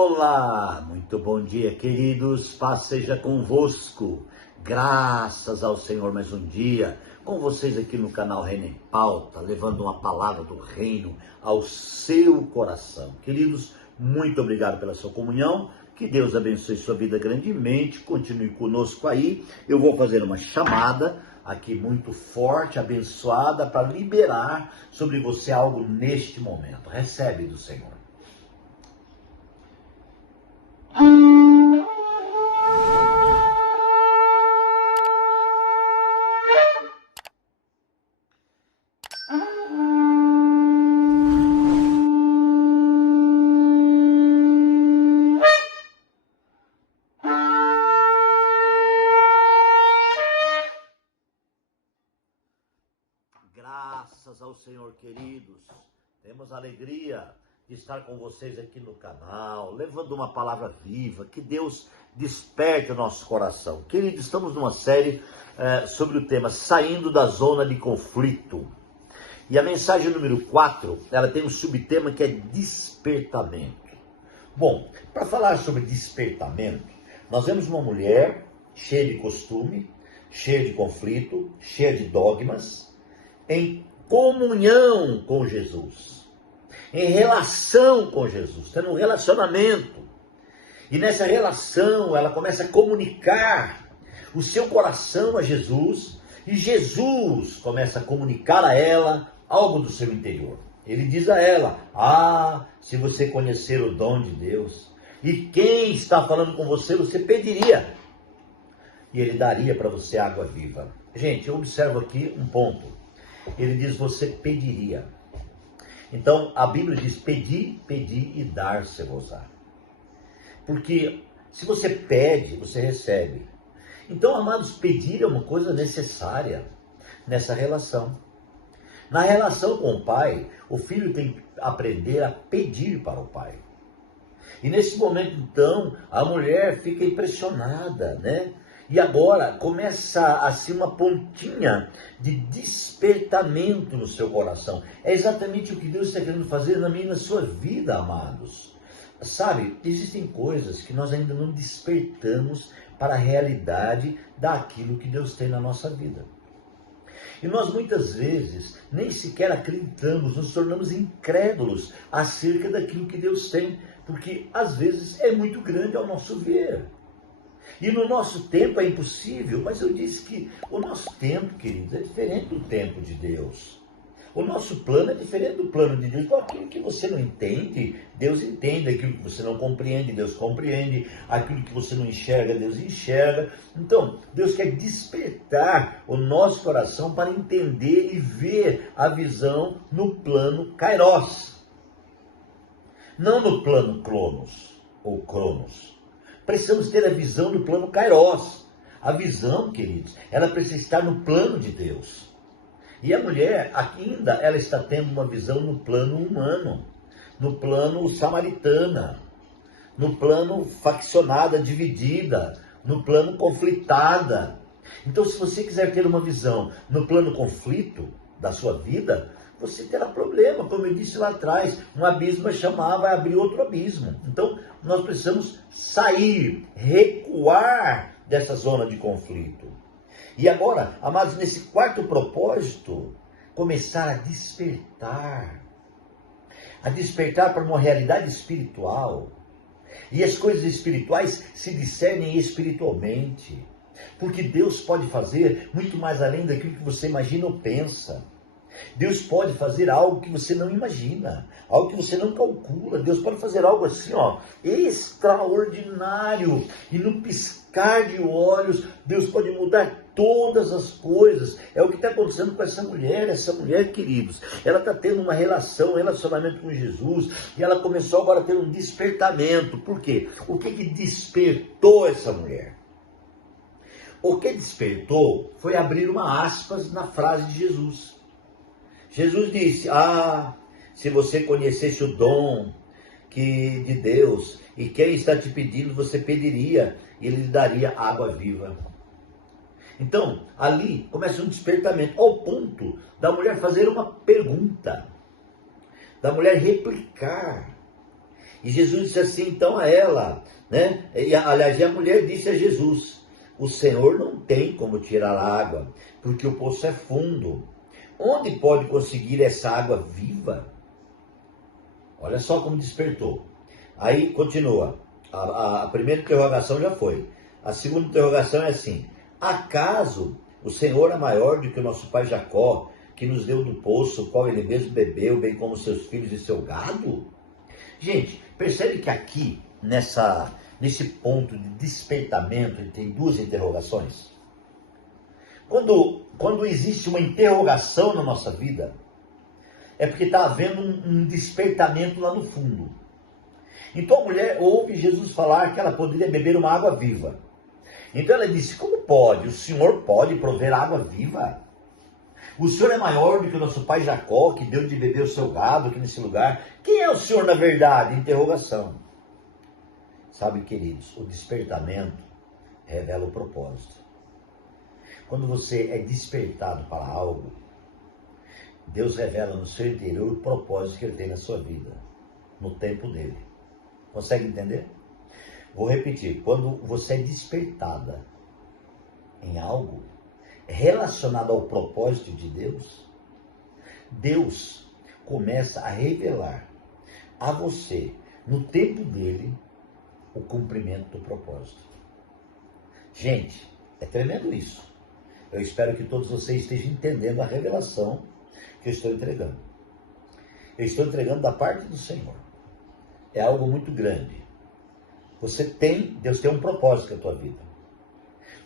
Olá, muito bom dia, queridos. Paz seja convosco. Graças ao Senhor mais um dia com vocês aqui no canal Reino em Pauta, levando uma palavra do reino ao seu coração. Queridos, muito obrigado pela sua comunhão. Que Deus abençoe sua vida grandemente. Continue conosco aí. Eu vou fazer uma chamada aqui muito forte, abençoada, para liberar sobre você algo neste momento. Recebe do Senhor. Graças ao Senhor, queridos. Temos a alegria de estar com vocês aqui no canal, levando uma palavra viva, que Deus desperte o nosso coração. Queridos, estamos numa série sobre o tema Saindo da Zona de Conflito. E a mensagem número 4, ela tem um subtema que é despertamento. Bom, para falar sobre despertamento, nós vemos uma mulher cheia de costume, cheia de conflito, cheia de dogmas, em comunhão com Jesus, em relação com Jesus, tendo um relacionamento. E nessa relação ela começa a comunicar o seu coração a Jesus, e Jesus começa a comunicar a ela algo do seu interior. Ele diz a ela: se você conhecer o dom de Deus, e quem está falando com você, você pediria, e ele daria para você água viva. Gente, eu observo aqui um ponto. Ele diz, você pediria. Então, a Bíblia diz, pedi, pedi e dar-se-vos-á. Porque se você pede, você recebe. Então, amados, pedir é uma coisa necessária nessa relação. Na relação com o pai, o filho tem que aprender a pedir para o pai. E nesse momento, então, a mulher fica impressionada, né? E agora começa assim uma pontinha de despertamento no seu coração. É exatamente o que Deus está querendo fazer na minha e na sua vida, amados. Sabe, existem coisas que nós ainda não despertamos para a realidade daquilo que Deus tem na nossa vida. E nós muitas vezes nem sequer acreditamos, nos tornamos incrédulos acerca daquilo que Deus tem, porque às vezes é muito grande ao nosso ver. E no nosso tempo é impossível, mas eu disse que o nosso tempo, queridos, é diferente do tempo de Deus. O nosso plano é diferente do plano de Deus. Então, aquilo que você não entende, Deus entende. Aquilo que você não compreende, Deus compreende. Aquilo que você não enxerga, Deus enxerga. Então, Deus quer despertar o nosso coração para entender e ver a visão no plano Kairos. Não no plano Cronos ou Cronos. Precisamos ter a visão do plano Kairos. A visão, queridos, ela precisa estar no plano de Deus. E a mulher, ainda, ela está tendo uma visão no plano humano, no plano samaritana, no plano faccionada, dividida, no plano conflitada. Então, se você quiser ter uma visão no plano conflito da sua vida, você terá problema, como eu disse lá atrás, um abismo vai chamar, vai abrir outro abismo. Então, nós precisamos sair, recuar dessa zona de conflito. E agora, amados, nesse quarto propósito, começar a despertar para uma realidade espiritual. E as coisas espirituais se discernem espiritualmente, porque Deus pode fazer muito mais além daquilo que você imagina ou pensa. Deus pode fazer algo que você não imagina, algo que você não calcula. Deus pode fazer algo assim, extraordinário. E no piscar de olhos, Deus pode mudar todas as coisas. É o que está acontecendo com essa mulher. Essa mulher, queridos, ela está tendo um relacionamento com Jesus, e ela começou agora a ter um despertamento. Por quê? O que despertou essa mulher? O que despertou foi abrir uma aspas na frase de Jesus. Jesus disse, se você conhecesse o dom de Deus, e quem está te pedindo, você pediria, e ele lhe daria água viva. Então, ali começa um despertamento, ao ponto da mulher fazer uma pergunta, da mulher replicar. E Jesus disse assim então a ela, né? Aliás, a mulher disse a Jesus: o Senhor não tem como tirar a água, porque o poço é fundo. Onde pode conseguir essa água viva? Olha só como despertou. Aí continua. A primeira interrogação já foi. A segunda interrogação é assim: acaso o Senhor é maior do que o nosso pai Jacó, que nos deu do poço, o qual ele mesmo bebeu, bem como seus filhos e seu gado? Gente, percebe que aqui, nesse ponto de despertamento, tem duas interrogações? Quando existe uma interrogação na nossa vida, é porque está havendo um despertamento lá no fundo. Então a mulher ouve Jesus falar que ela poderia beber uma água viva. Então ela disse: como pode? O Senhor pode prover água viva? O Senhor é maior do que o nosso pai Jacó, que deu de beber o seu gado aqui nesse lugar. Quem é o Senhor na verdade? Interrogação. Sabe, queridos, o despertamento revela o propósito. Quando você é despertado para algo, Deus revela no seu interior o propósito que Ele tem na sua vida, no tempo dele. Consegue entender? Vou repetir. Quando você é despertada em algo relacionado ao propósito de Deus, Deus começa a revelar a você, no tempo dele, o cumprimento do propósito. Gente, é tremendo isso. Eu espero que todos vocês estejam entendendo a revelação que eu estou entregando. Eu estou entregando da parte do Senhor. É algo muito grande. Deus tem um propósito com a tua vida.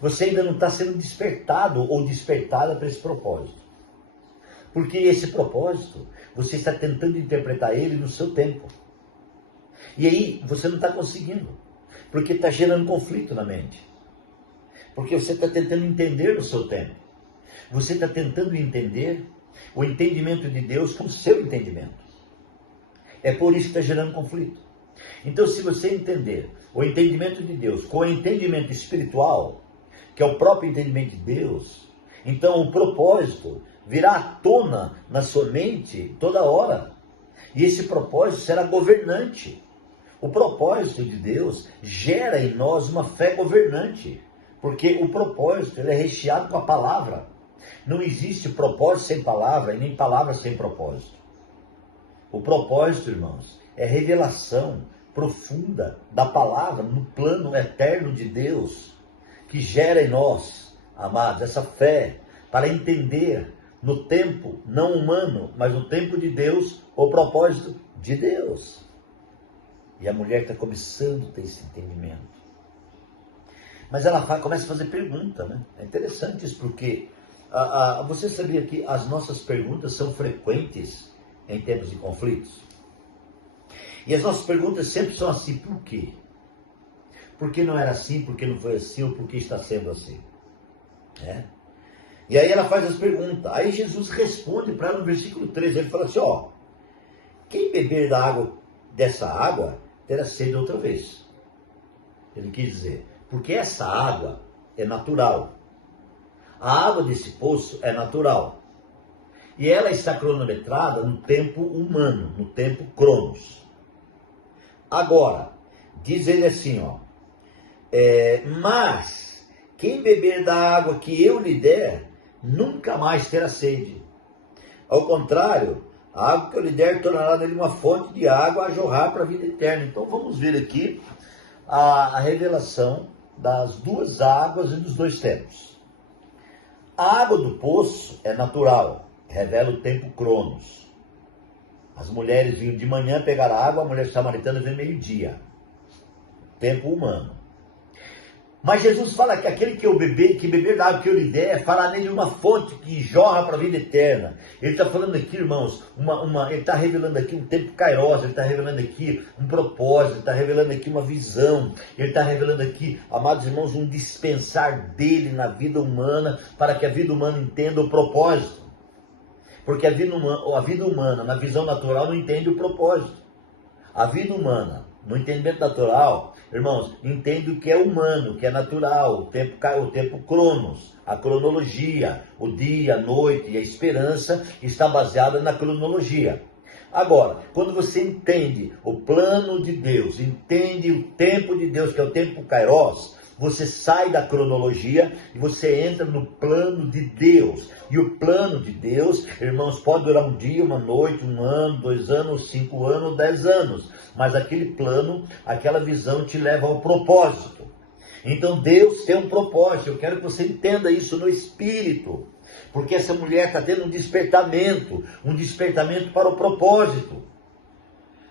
Você ainda não está sendo despertado ou despertada para esse propósito. Porque esse propósito, você está tentando interpretar ele no seu tempo. E aí, você não está conseguindo. Porque está gerando conflito na mente. Porque você está tentando entender no seu tempo. Você está tentando entender o entendimento de Deus com o seu entendimento. É por isso que está gerando conflito. Então, se você entender o entendimento de Deus com o entendimento espiritual, que é o próprio entendimento de Deus, então o propósito virá à tona na sua mente toda hora. E esse propósito será governante. O propósito de Deus gera em nós uma fé governante. Porque o propósito ele é recheado com a palavra. Não existe propósito sem palavra e nem palavra sem propósito. O propósito, irmãos, é revelação profunda da palavra no plano eterno de Deus, que gera em nós, amados, essa fé para entender no tempo não humano, mas no tempo de Deus, o propósito de Deus. E a mulher está começando a ter esse entendimento. Mas ela começa a fazer pergunta, né? É interessante isso, porque você sabia que as nossas perguntas são frequentes em tempos de conflitos? E as nossas perguntas sempre são assim: por quê? Por que não era assim? Por que não foi assim? Ou por que está sendo assim? É? E aí ela faz as perguntas. Aí Jesus responde para ela no versículo 13. Ele fala assim: ó, quem beber dessa água terá sede outra vez. Ele quis dizer, porque essa água é natural. A água desse poço é natural. E ela está cronometrada no tempo humano, no tempo cronos. Agora, diz ele assim, ó, mas quem beber da água que eu lhe der, nunca mais terá sede. Ao contrário, a água que eu lhe der tornará nele uma fonte de água a jorrar para a vida eterna. Então vamos ver aqui a revelação das duas águas e dos dois tempos. A água do poço é natural, revela o tempo cronos. As mulheres vinham de manhã pegar água, a mulher samaritana vem meio-dia. Tempo humano. Mas Jesus fala que aquele que beber da água que eu lhe der, fará nele uma fonte que jorra para a vida eterna. Ele está falando aqui, irmãos, ele está revelando aqui um tempo kairos, ele está revelando aqui um propósito, ele está revelando aqui uma visão, ele está revelando aqui, amados irmãos, um dispensar dele na vida humana, para que a vida humana entenda o propósito. Porque a vida humana, na visão natural, não entende o propósito. A vida humana, no entendimento natural, irmãos, entende o que é humano, o que é natural, o tempo cronos, a cronologia, o dia, a noite e a esperança está baseada na cronologia. Agora, quando você entende o plano de Deus, entende o tempo de Deus, que é o tempo Kairos, você sai da cronologia e você entra no plano de Deus. E o plano de Deus, irmãos, pode durar um dia, uma noite, 1 ano, 2 anos, 5 anos, 10 anos. Mas aquele plano, aquela visão te leva ao propósito. Então Deus tem um propósito. Eu quero que você entenda isso no espírito. Porque essa mulher está tendo um despertamento para o propósito.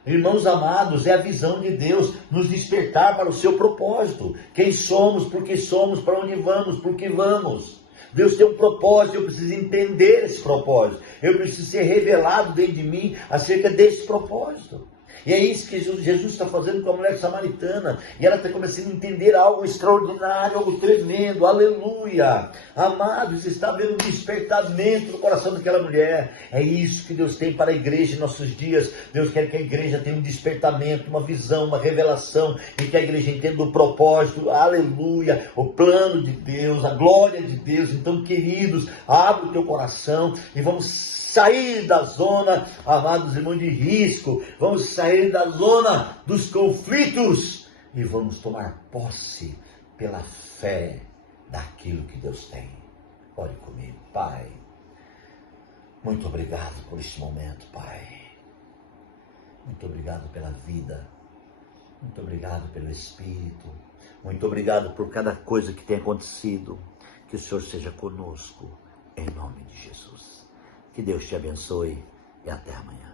Irmãos amados, é a visão de Deus nos despertar para o seu propósito. Quem somos, por que somos, para onde vamos, por que vamos. Deus tem um propósito, eu preciso entender esse propósito. Eu preciso ser revelado dentro de mim acerca desse propósito. E é isso que Jesus está fazendo com a mulher samaritana. E ela está começando a entender algo extraordinário, algo tremendo. Aleluia! Amados, está havendo um despertamento no coração daquela mulher. É isso que Deus tem para a igreja em nossos dias. Deus quer que a igreja tenha um despertamento, uma visão, uma revelação. E que a igreja entenda o propósito. Aleluia! O plano de Deus, a glória de Deus. Então, queridos, abre o teu coração e vamos sair da zona, amados irmãos, de risco. Vamos sair da zona dos conflitos e vamos tomar posse pela fé daquilo que Deus tem. Ore comigo. Pai, muito obrigado por este momento, Pai. Muito obrigado pela vida. Muito obrigado pelo Espírito. Muito obrigado por cada coisa que tem acontecido. Que o Senhor seja conosco, em nome de Jesus. Que Deus te abençoe e até amanhã.